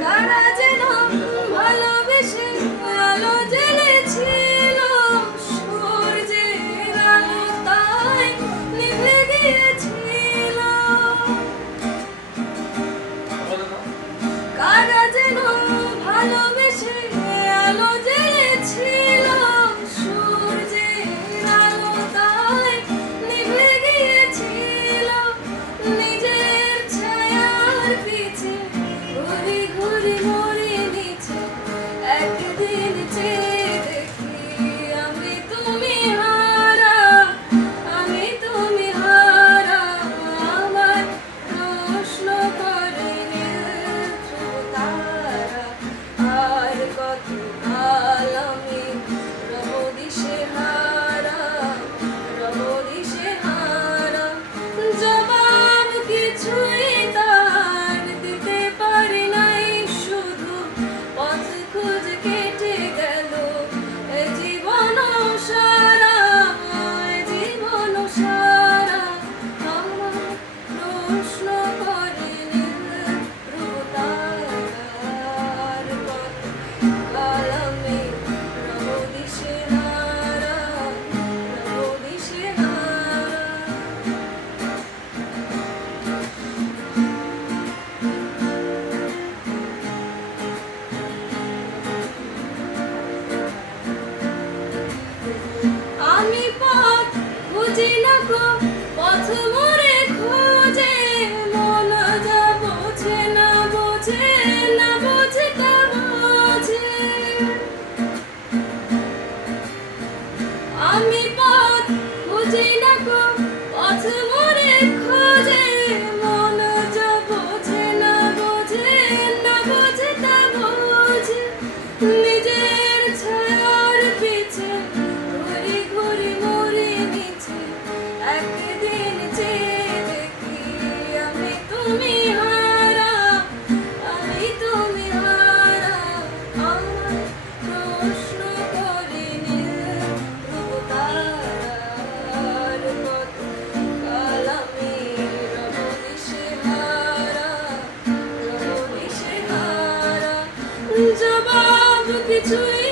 তারা যেন ভালোবেসে আলো জ্বেলেছিল, সূর্যের আলো তাই নিভে গিয়েছিল। কারা যেন ভালোবেসে আলো জ্বেলেছিল, সূর্যের আলো তাই নিভে গিয়েছিল। নিজের ছায়ার পিছে ঘুরি ঘুরি মরে নিচে, একদিন চেয়ে দেখি আমি তুমি হারা, আমি তুমি হারা। আমার প্রশ্ন করে তারা, আর কত কাল আমি রব দিশেহারা, রব দিশেহারা। জবাব কিছুই তার দিতে পারি নাই, শুধু পথ খুঁজে কেটে গেল এ জীবন সারা, এ জীবন সারা। আমার প্রশ্ন করে তারার কত কাল আমি রব দিশেহারা, রব দিশেহারা। আমি পথ বুঝি না গো, পথ মোরে খোঁজে, মন যা বোঝে না বোঝে, না বোঝে তা বোঝে। আমি পথ বুঝি না গো, পথ মোরে খোঁজে, মন যা বোঝে না বোঝে, না বোঝে তা বোঝে। নিজের ছায়ার পিছে ঘুরি ঘুরি মরে নিচে, একদিন চেয়ে দেখি আমি তুমি হারা, আমি তুমি হারা। আমার প্রশ্ন করে তারার কত কাল আমি রব দিশেহারা, রব দিশেহারা। জবাব কিছুই